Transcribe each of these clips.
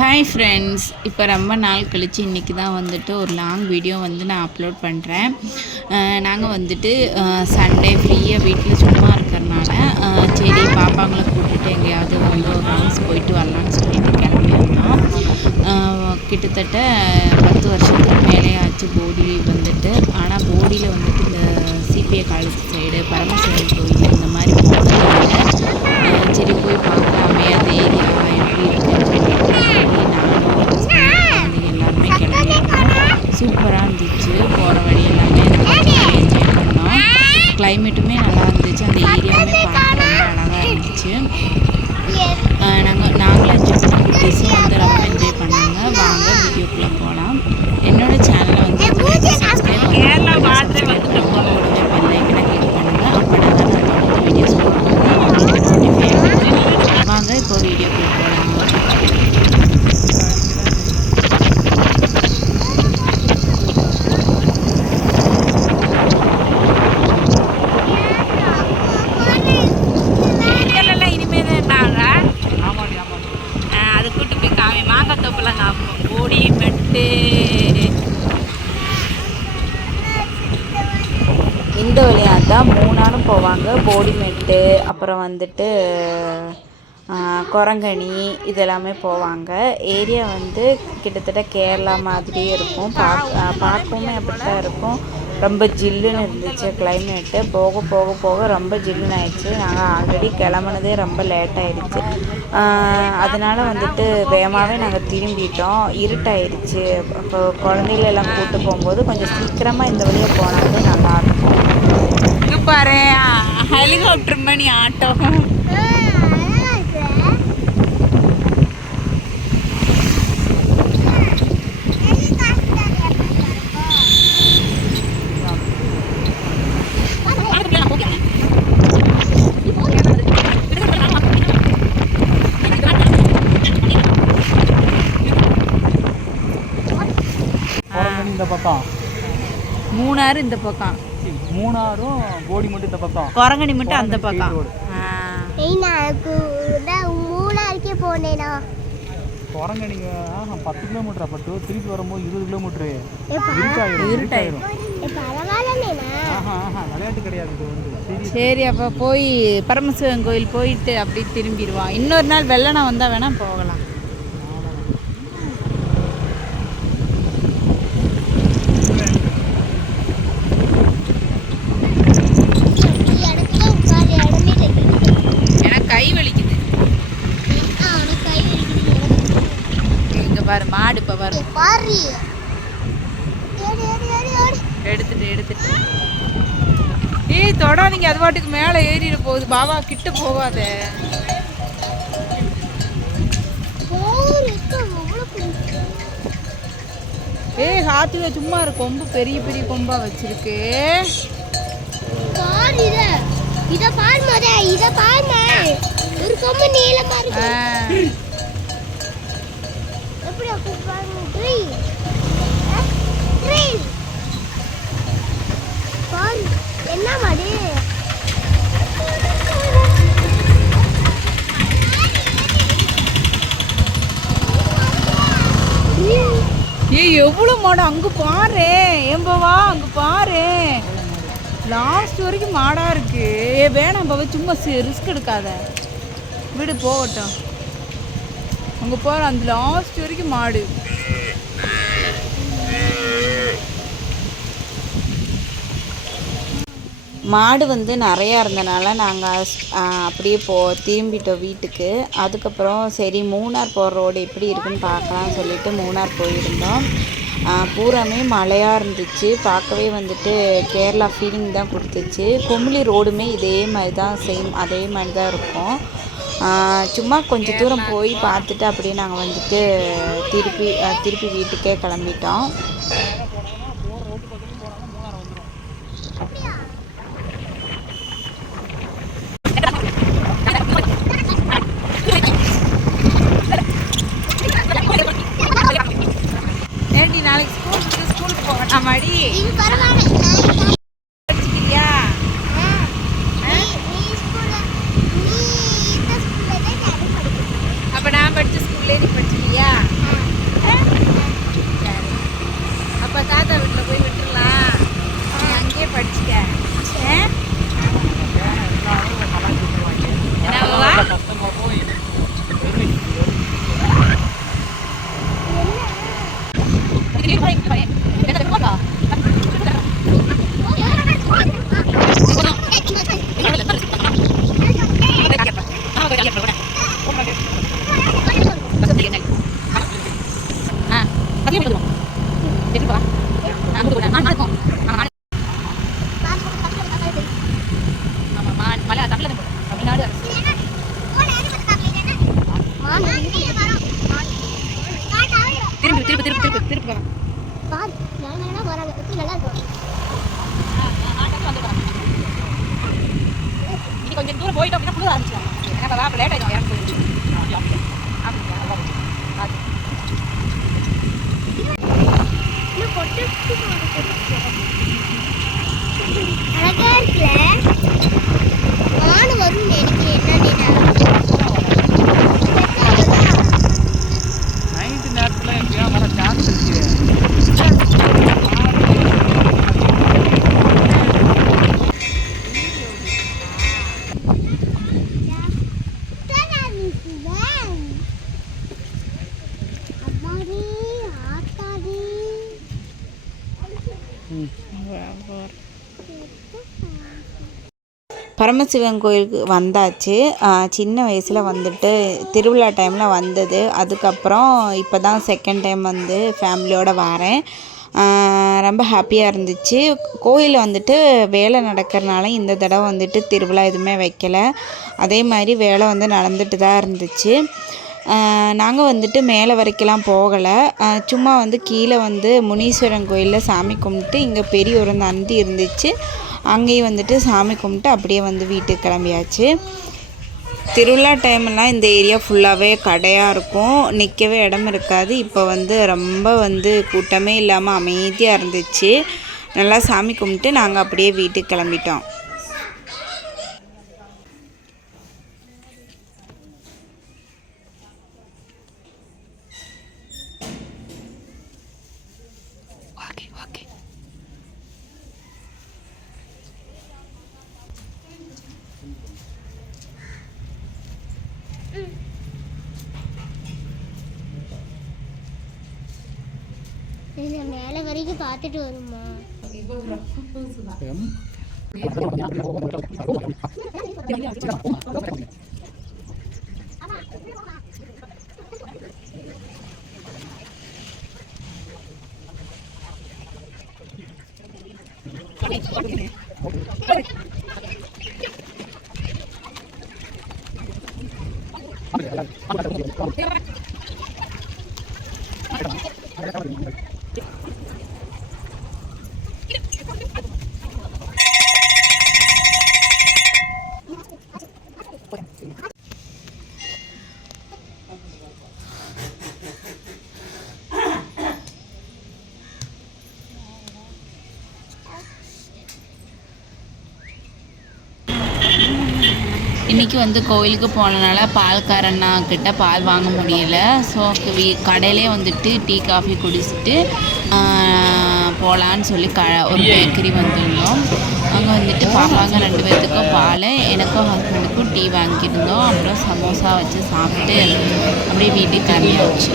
Hi friends, இப்போ ரொம்ப நாள் கழித்து இன்றைக்கி தான் வந்துட்டு ஒரு லாங் வீடியோ வந்து நான் அப்லோட் பண்ணுறேன். நாங்கள் வந்துட்டு சண்டே ஃப்ரீயாக வீட்டில் சும்மா இருக்கிறனால சரி பாப்பாங்களை கூப்பிட்டுட்டு எங்கேயாவது வந்து ஒரு ரவுண்ட்ஸ் போயிட்டு வரலான்னு சொல்லிட்டு கிளம்பியிருந்தோம். கிட்டத்தட்ட 10 வருஷத்துக்கு மேலே ஆச்சு போடி வந்துட்டு. ஆனால் போடியில் வந்துட்டு இந்த சிபிஐ காலேஜ் சைடு பரமசிவன் கோயில் இந்த மாதிரி போனதில்லை. சரி போய் பார்க்கலாமே அந்த ஏரியா எப்படி இருக்குன்னு சொல்லிட்டு நானும் குழந்தைங்க எல்லாருமே கிளம்பிட்டோம். சூப்பராக இருந்துச்சு. போகிற வழி எல்லாமே என்ஜாய் பண்ணோம். கிளைமேட்டுமே நல்லா இருந்துச்சு. அந்த ஏரியாவுமே பார்க்க ரொம்ப அழகாக இருந்துச்சு. நாங்களும் என்ஜாய் பண்ண குட்டீஸும் வந்து ரொம்ப என்ஜாய் பண்ணாங்க. வாங்க வீடியோக்குள்ளே போகலாம். என்னோடய சேனலை வந்து சப்ஸ்கிரைப் பண்ணுங்கள். கூடவே பெல்லைக்கனை கிளிக் பண்ணுங்கள். அப்போ தான் நான் தொடர்ந்து வீடியோஸ் போடும்போது உங்களுக்கு நோட்டிஃபை ஆகும். வாங்க இப்போ வீடியோக்குள்ளே போகலாம். இந்த வழியாக தான் மூணாரும் போவாங்க. போடிமெட்டு, அப்புறம் வந்துட்டு குரங்கணி இதெல்லாமே போவாங்க. ஏரியா வந்து கிட்டத்தட்ட கேரளா மாதிரியே இருக்கும். பார்க்கவுமே அப்படி தான் இருக்கும். ரொம்ப ஜில்லுன்னு இருந்துச்சு கிளைமேட்டு. போக போக போக ரொம்ப ஜில்லுன்னு ஆயிடுச்சு. நாங்கள் ஆல்ரெடி கிளம்புனதே ரொம்ப லேட் ஆகிடுச்சு. அதனால் வந்துட்டு வேகமாகவே நாங்கள் திரும்பிட்டோம். இருட்டாயிடுச்சு. இப்போ குழந்தைகளெல்லாம் கூப்பிட்டு போகும்போது கொஞ்சம் சீக்கிரமாக இந்த வழியாக போனாலே நல்லாயிருக்கும். இங்கே பாரு, ஹெலிகாப்டர் மணி ஆட்டோ. இந்த பக்கம் மூணாறு, இந்த பக்கம் மூணாரும் போடி மட்டும் இந்த பக்கம், குரங்கணி மட்டும் அந்த பக்கம். மூணாருக்கே போனேனா குரங்கணிங்க 10 கிலோமீட்டரா பட்டு திருப்பி வரும்போது 20 கிலோமீட்டரு இருட்டாயிரும். விளையாட்டு கிடையாது இது வந்து. சரி, அப்போ போய் பரமசிவன் கோயில் போயிட்டு அப்படி திரும்பிடுவான். இன்னொரு நாள் வெள்ளனா வந்தால் வேணா போகலாம். கை வலிக்குது. இங்க பாரு, மாடு இப்ப பாரு. எடுத்துட்டு ஏய் தொடாதீங்க, அது பாட்டுக்கு மேல ஏறிட போகுது. பாபா கிட்ட போகாத. ஏய் ஹாத்தில சும்மா இருக்கு. கொம்பு பெரிய பெரிய கொம்பா வச்சிருக்கு. இத பாருமா, இத பாருமா, ஒரு கொம்பு நீளமா இருக்கு. எப்படி அப்படி பாருங்க. ட்ரீ பாரு, என்ன மாடு. ஏய் எவ்வளோ மாடு அங்கே பாரு. ஏம்பவா அங்கே பாரு, லாஸ்ட் வரைக்கும் மாடாக இருக்கு. வேணாம் பாபா, சும்மா ரிஸ்க் எடுக்காத, வீடு போகட்டும். அங்கே போகிற அந்த லாஸ்ட் வரைக்கும் மாடு. மாடு வந்து நிறையா இருந்தனால நாங்கள் அப்படியே திரும்பிட்டோம் வீட்டுக்கு. அதுக்கப்புறம் சரி மூணார் போகிற ரோடு எப்படி இருக்குன்னு பார்க்கலான்னு சொல்லிட்டு மூணார் போயிருந்தோம். பூராமே மழையாக இருந்துச்சு. பார்க்கவே வந்துட்டு கேரளா ஃபீலிங் தான் கொடுத்துச்சு. குமுளி ரோடுமே இதே மாதிரி தான், சேம் அதே மாதிரி தான் இருக்கும். சும்மா கொஞ்சம் தூரம் போய் பார்த்துட்டு அப்படியே நாங்கள் வந்துட்டு திருப்பி வீட்டுக்கே கிளம்பிட்டோம். நாளைக்கு ஸ்கூலுக்கு போகலாம் மாடி. படிச்சிட்டியா? அப்போ நான் படித்த ஸ்கூல்லே நீ படிச்சிட்டியா? சரி, அப்போ தாத்தா வீட்டில் போய் விட்டுடலாம். நீ அங்கேயே படிச்சுக்க. என்னவா? கஷ்டமாக போய் கொஞ்சம் தூரம் போயிட்டு அப்படின்னா புது ஆரம்பிச்சிடும். லேட் ஆகிடும் இறந்து அழகா இருக்குல்ல? மானு வரும் நினைக்கிறேன். நைட்டு நேரத்தில் எப்படியா வர சான்ஸ் இருக்கு. பரமசிவன் கோயிலுக்கு வந்தாச்சு. சின்ன வயசில் வந்துட்டு திருவிழா டைமில் வந்தது. அதுக்கப்புறம் இப்போ தான் செகண்ட் டைம் வந்து ஃபேமிலியோடு வரேன். ரொம்ப ஹாப்பியாக இருந்துச்சு. கோயில் வந்துட்டு வேலை நடக்கிறனால இந்த தடவை வந்துட்டு திருவிழா எதுவுமே வைக்கலை. அதே மாதிரி வேலை வந்து நடந்துட்டு தான் இருந்துச்சு. நாங்கள் வந்துட்டு மேலே வரைக்கெல்லாம் போகலை. சும்மா வந்து கீழே வந்து முனீஸ்வரன் கோயிலில் சாமி கும்பிட்டு இங்கே பெரிய ஒரு நந்தி இருந்துச்சு, அங்கேயும் வந்துட்டு சாமி கும்பிட்டு அப்படியே வந்து வீட்டுக்கு கிளம்பியாச்சு. திருவிழா டைம்லாம் இந்த ஏரியா ஃபுல்லாகவே கடையாக இருக்கும், நிற்கவே இடம் இருக்காது. இப்போ வந்து ரொம்ப வந்து கூட்டமே இல்லாமல் அமைதியாக இருந்துச்சு. நல்லா சாமி கும்பிட்டு நாங்கள் அப்படியே வீட்டுக்கு கிளம்பிட்டோம். மேலே வரைக்கும் பார்த்துட்டு வருமா? இன்றைக்கி வந்து கோயிலுக்கு போனனால பால்காரண்ணா கிட்ட பால் வாங்க முடியல. ஸோ கடையிலே வந்துட்டு டீ காஃபி குடிச்சிட்டு போகலான்னு சொல்லி ஒரு பேக்கரி வந்துருந்தோம். அங்கே வந்துட்டு பாப்பாங்க 2 பேர்த்துக்கும் பால், எனக்கும் ஹஸ்பண்டுக்கும் டீ வாங்கியிருந்தோம். அப்புறம் சமோசா வச்சு சாப்பிட்டு அப்படியே வீட்டுக்கு கிளம்பியாச்சு.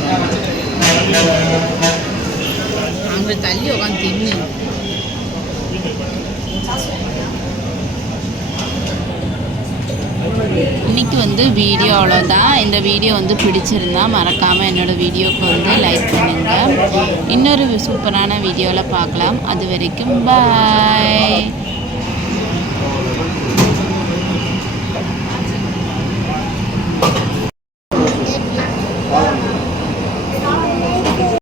அங்கே தள்ளி உட்காந்து தின்னு. இன்றைக்கி வந்து வீடியோ அவ்வளோதான். இந்த வீடியோ வந்து பிடிச்சிருந்தா மறக்காமல் என்னோடய வீடியோவுக்கு வந்து லைக் பண்ணுங்கள். இன்னொரு சூப்பரான வீடியோவில் பார்க்கலாம். அது வரைக்கும் பாய்.